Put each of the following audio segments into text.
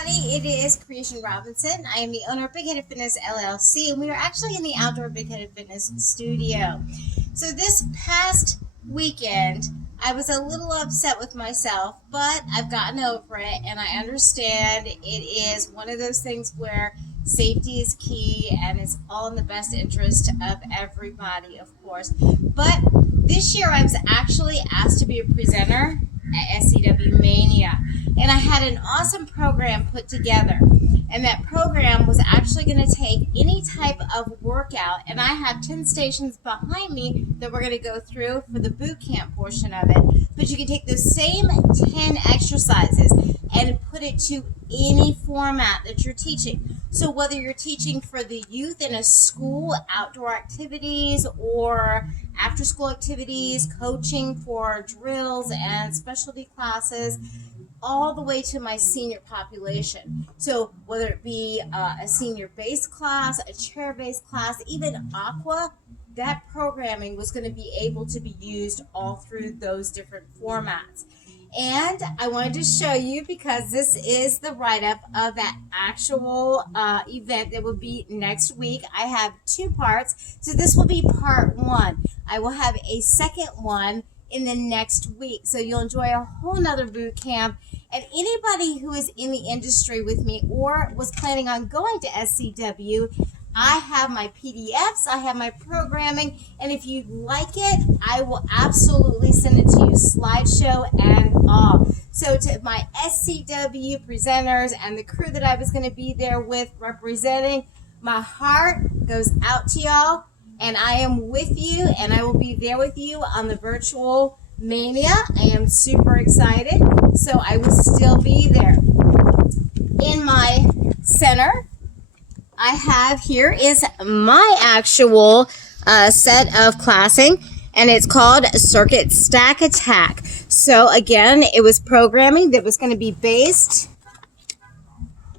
everybody, it is Creation Robinson. I am the owner of Big Headed Fitness LLC, and we are actually in the outdoor Big Headed Fitness studio. So this past weekend, I was a little upset with myself, but I've gotten over it, and I understand it is one of those things where safety is key, and it's all in the best interest of everybody, of course. But this year, I was actually asked to be a presenter at SCW MANIA, and I had an awesome program put together, and that program was actually going to take any type of workout, and I have 10 stations behind me that we're going to go through for the boot camp portion of it. But you can take those same 10 exercises and put it to any format that you're teaching. So whether you're teaching for the youth in a school, outdoor activities, or after school activities, coaching for drills and specialty classes, all the way to my senior population. So whether it be a senior base class, a chair-based class, even aqua, that programming was going to be able to be used all through those different formats. And I wanted to show you, because this is the write-up of that actual event that will be next week. I have two parts, so this will be part one. I will have a second one in the next week, so you'll enjoy a whole nother boot camp. And anybody who is in the industry with me or was planning on going to SCW, I have my PDFs, I have my programming, and if you like it, I will absolutely send it to you, slideshow and all. So to my SCW presenters and the crew that I was going to be there with representing, my heart goes out to y'all, and I am with you, and I will be there with you on the virtual Mania. I am super excited, so I will still be there. In my center, I have here is my actual set of classing, and it's called Circuit Stack Attack. So again, it was programming that was going to be based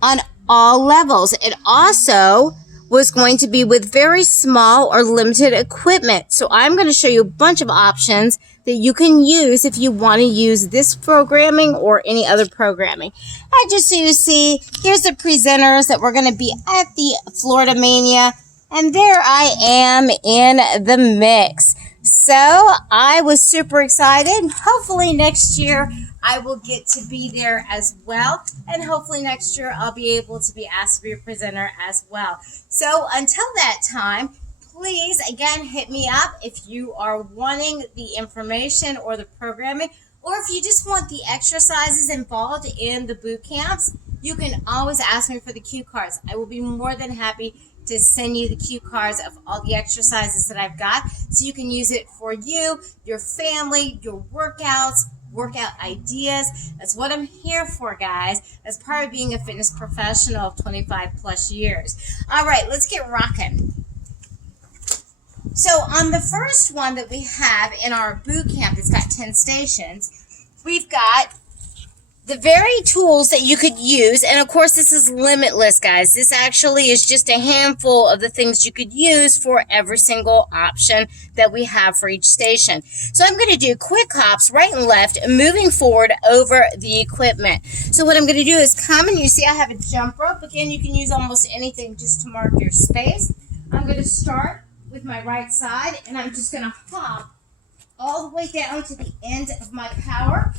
on all levels. It also was going to be with very small or limited equipment. So I'm going to show you a bunch of options that you can use if you want to use this programming or any other programming. And just so you see, here's the presenters that we're going to be at the Florida Mania, and there I am in the mix. So I was super excited. Hopefully next year I will get to be there as well, and hopefully next year I'll be able to be asked to be a presenter as well. So until that time, please again hit me up if you are wanting the information or the programming, or if you just want the exercises involved in the boot camps. You can always ask me for the cue cards. I will be more than happy to send you the cue cards of all the exercises that I've got, so you can use it for you, your family, your workouts, workout ideas. That's what I'm here for, guys, as part of being a fitness professional of 25 plus years. All right, let's get rocking. So on the first one that we have in our boot camp, it's got 10 stations, we've got the very tools that you could use, and of course this is limitless, guys. This actually is just a handful of the things you could use for every single option that we have for each station. So I'm going to do quick hops right and left, moving forward over the equipment. So what I'm going to do is come, and you see I have a jump rope. Again, you can use almost anything just to mark your space. I'm going to start with my right side, and I'm just going to hop all the way down to the end of my power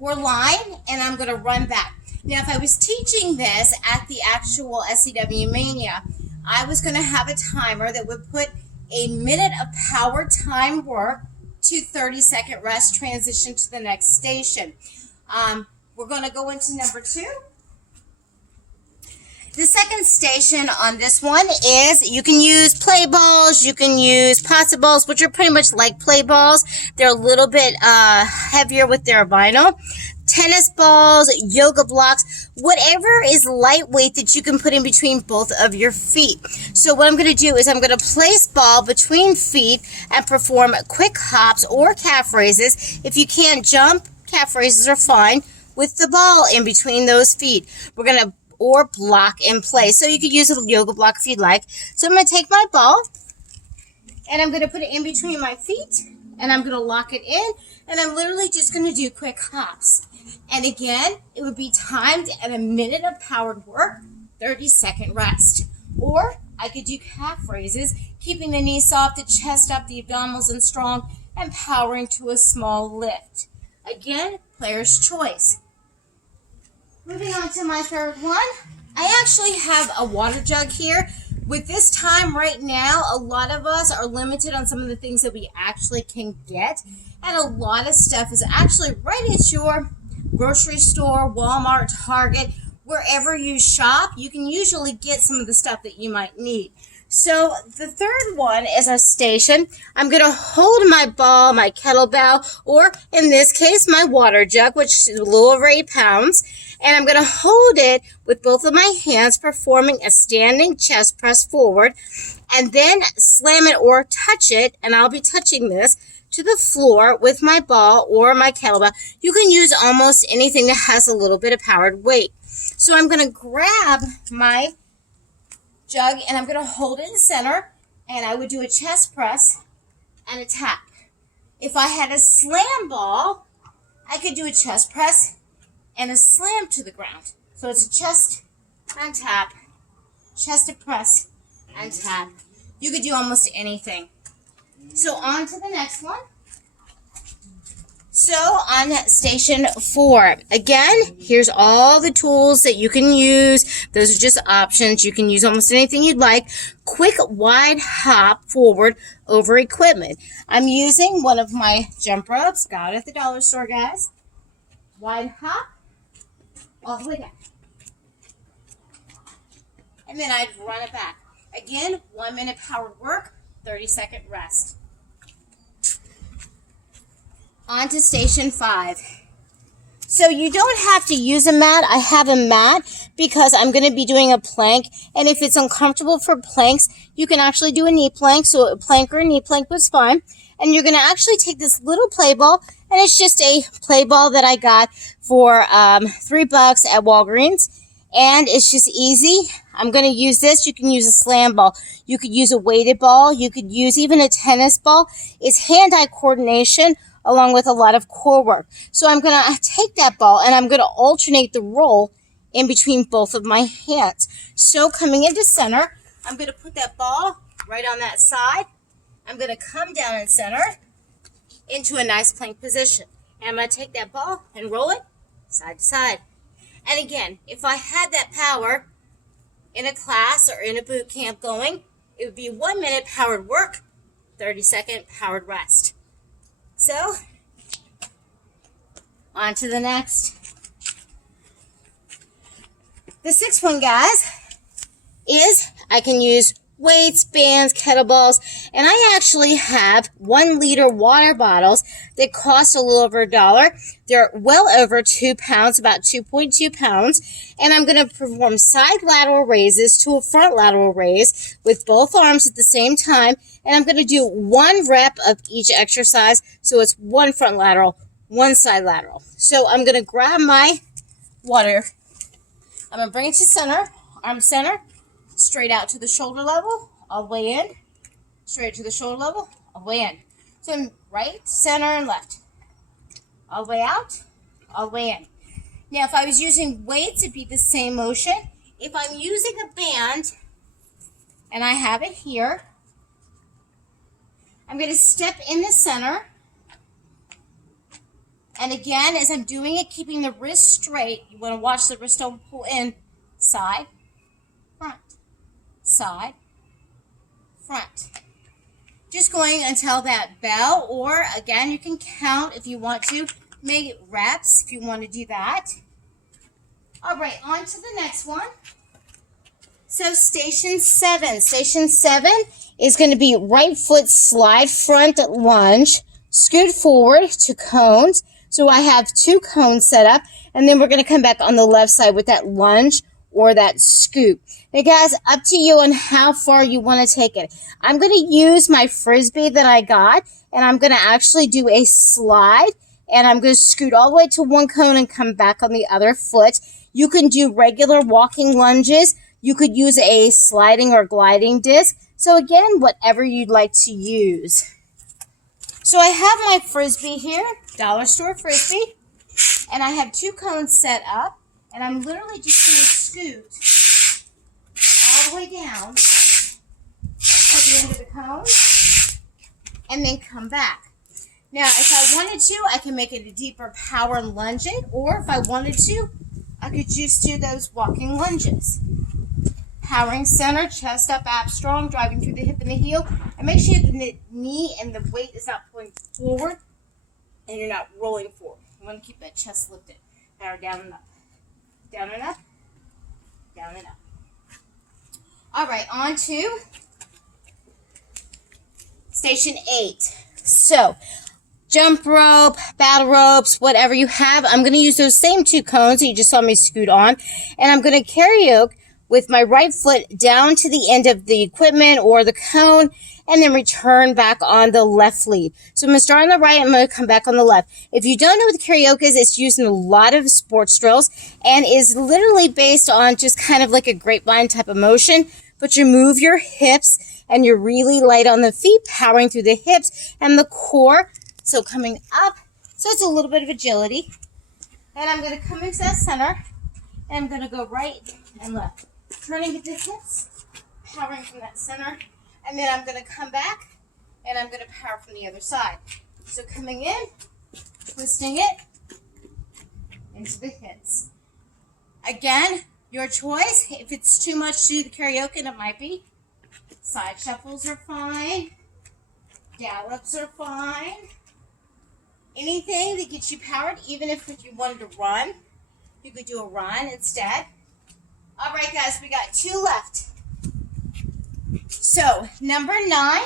or line, and I'm going to run back. Now, if I was teaching this at the actual SCW Mania, I was going to have a timer that would put a minute of power time work to 30-second rest, transition to the next station. We're going to go into number 2. The second station on this one is you can use play balls, you can use posse balls, which are pretty much like play balls. They're a little bit heavier with their vinyl. Tennis balls, yoga blocks, whatever is lightweight that you can put in between both of your feet. So what I'm going to do is I'm going to place ball between feet and perform quick hops or calf raises. If you can't jump, calf raises are fine with the ball in between those feet. We're going to or block in place. So you could use a yoga block if you'd like. So I'm going to take my ball, and I'm going to put it in between my feet, and I'm going to lock it in, and I'm literally just going to do quick hops. And again, it would be timed at a minute of powered work, 30-second rest. Or I could do calf raises, keeping the knees soft, the chest up, the abdominals in strong, and powering to a small lift. Again, player's choice. Moving on to my third one, I actually have a water jug here. With this time right now, a lot of us are limited on some of the things that we actually can get. And a lot of stuff is actually right at your grocery store, Walmart, Target, wherever you shop. You can usually get some of the stuff that you might need. So the third one is our station. I'm going to hold my ball, my kettlebell, or in this case, my water jug, which is a little over 8 pounds. And I'm going to hold it with both of my hands, performing a standing chest press forward, and then slam it or touch it, and I'll be touching this to the floor with my ball or my kettlebell. You can use almost anything that has a little bit of powered weight. So I'm going to grab my jug, and I'm going to hold it in the center, and I would do a chest press and a tap. If I had a slam ball, I could do a chest press and a slam to the ground. So it's a chest and tap, chest and press and tap. You could do almost anything. So on to the next one. So on station 4, again, here's all the tools that you can use. Those are just options. You can use almost anything you'd like. Quick wide hop forward over equipment. I'm using one of my jump ropes. Got it at the dollar store, guys. Wide hop all the way down. And then I'd run it back. Again, 1 minute powered work, 30-second rest. On to station 5. So you don't have to use a mat. I have a mat because I'm going to be doing a plank. And if it's uncomfortable for planks, you can actually do a knee plank. So a plank or a knee plank was fine. And you're going to actually take this little play ball, and it's just a play ball that I got for $3 at Walgreens. And it's just easy. I'm going to use this. You can use a slam ball. You could use a weighted ball. You could use even a tennis ball. It's hand-eye coordination along with a lot of core work. So I'm going to take that ball, and I'm going to alternate the roll in between both of my hands. So coming into center, I'm going to put that ball right on that side. I'm going to come down in center into a nice plank position. And I'm going to take that ball and roll it side to side. And again, if I had that power in a class or in a boot camp going, it would be 1 minute powered work, 30-second powered rest. So, on to the next. The sixth one, guys, is I can use weights, bands, kettlebells, and I actually have 1 liter water bottles that cost a little over $1. They're well over 2 pounds, about 2.2 pounds, and I'm going to perform side lateral raises to a front lateral raise with both arms at the same time, and I'm going to do 1 rep of each exercise, so it's 1 front lateral, 1 side lateral. So I'm going to grab my water, I'm going to bring it to center, arm center, straight out to the shoulder level, all the way in, straight to the shoulder level, all the way in. So I'm right, center, and left. All the way out, all the way in. Now, if I was using weights, it'd be the same motion. If I'm using a band, and I have it here, I'm going to step in the center. And again, as I'm doing it, keeping the wrist straight, you want to watch the wrist don't pull in, side, front, side, front. Just going until that bell, or again, you can count if you want to, make reps if you want to do that. All right, on to the next one. So station 7. Station 7 is going to be right foot slide front lunge, scoot forward to cones. So I have 2 cones set up, and then we're going to come back on the left side with that lunge or that scoop. Now, guys, up to you on how far you want to take it. I'm going to use my Frisbee that I got, and I'm going to actually do a slide, and I'm going to scoot all the way to 1 cone and come back on the other foot. You can do regular walking lunges. You could use a sliding or gliding disc. So, again, whatever you'd like to use. So I have my Frisbee here, dollar store Frisbee, and I have 2 cones set up, and I'm literally just going to scoot all the way down to the end of the cone, and then come back. Now, if I wanted to, I can make it a deeper power lunge it, or if I wanted to, I could just do those walking lunges. Powering center, chest up, abs strong, driving through the hip and the heel. And make sure the knee and the weight is not pulling forward and you're not rolling forward. You want to keep that chest lifted. Power down and up. Down and up. Down and up. All right, on to station 8. So, jump rope, battle ropes, whatever you have. I'm going to use those same 2 cones that you just saw me scoot on. And I'm going to karaoke with my right foot down to the end of the equipment or the cone, and then return back on the left lead. So I'm going to start on the right, I'm going to come back on the left. If you don't know what the karaoke is, it's used in a lot of sports drills, and is literally based on just kind of like a grapevine type of motion, but you move your hips, and you're really light on the feet, powering through the hips and the core, so coming up, so it's a little bit of agility. And I'm going to come into that center, and I'm going to go right and left. Turning at the hips, powering from that center, and then I'm going to come back, and I'm going to power from the other side. So coming in, twisting it into the hips. Again, your choice. If it's too much to do the karaoke, and it might be, side shuffles are fine, gallops are fine, anything that gets you powered. Even if you wanted to run, you could do a run instead. All right, guys, we got 2 left. So, number 9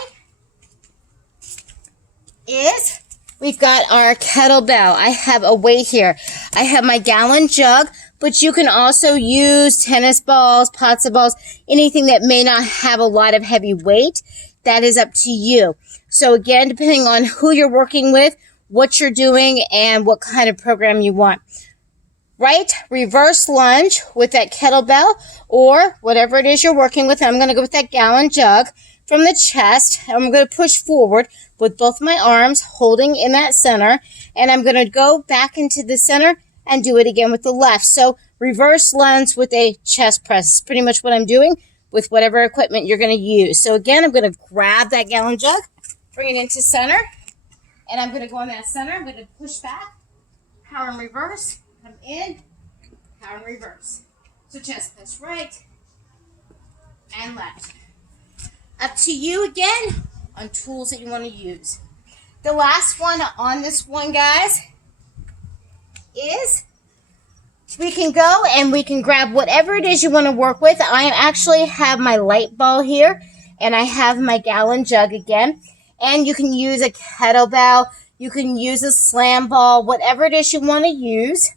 is we've got our kettlebell. I have a weight here. I have my gallon jug, but you can also use tennis balls, pots of balls, anything that may not have a lot of heavy weight. That is up to you. So, again, depending on who you're working with, what you're doing, and what kind of program you want. Right, reverse lunge with that kettlebell or whatever it is you're working with. I'm going to go with that gallon jug from the chest. I'm going to push forward with both my arms holding in that center. And I'm going to go back into the center and do it again with the left. So reverse lunge with a chest press is pretty much what I'm doing with whatever equipment you're going to use. So again, I'm going to grab that gallon jug, bring it into center. And I'm going to go on that center. I'm going to push back, power and reverse. Come in, power and reverse. So chest press right and left. Up to you again on tools that you want to use. The last one on this one, guys, is we can go and we can grab whatever it is you want to work with. I actually have my light ball here, and I have my gallon jug again. And you can use a kettlebell. You can use a slam ball, whatever it is you want to use.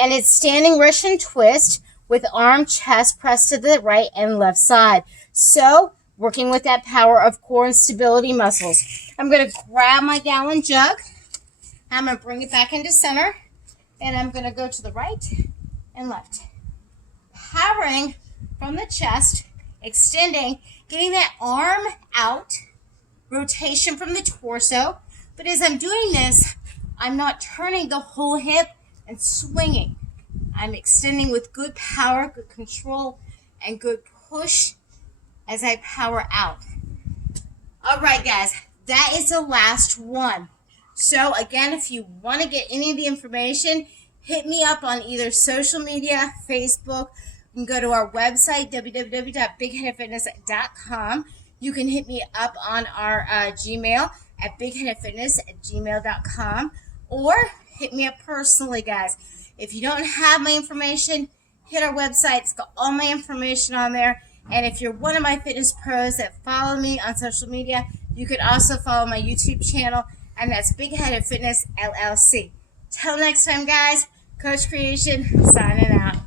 And it's standing Russian twist with arm chest pressed to the right and left side. So, working with that power of core and stability muscles. I'm going to grab my gallon jug. I'm going to bring it back into center. And I'm going to go to the right and left. Powering from the chest, extending, getting that arm out, rotation from the torso. But as I'm doing this, I'm not turning the whole hip and swinging. I'm extending with good power, good control, and good push as I power out. All right, guys, that is the last one. So again, if you want to get any of the information, hit me up on either social media, Facebook. You can go to our website, www.bigheadedfitness.com. You can hit me up on our Gmail at bigheadedfitness@gmail.com, or hit me up personally, guys. If you don't have my information, hit our website. It's got all my information on there. And if you're one of my fitness pros that follow me on social media, you could also follow my YouTube channel, and that's Big Headed Fitness LLC. Till next time, guys, Coach Creation signing out.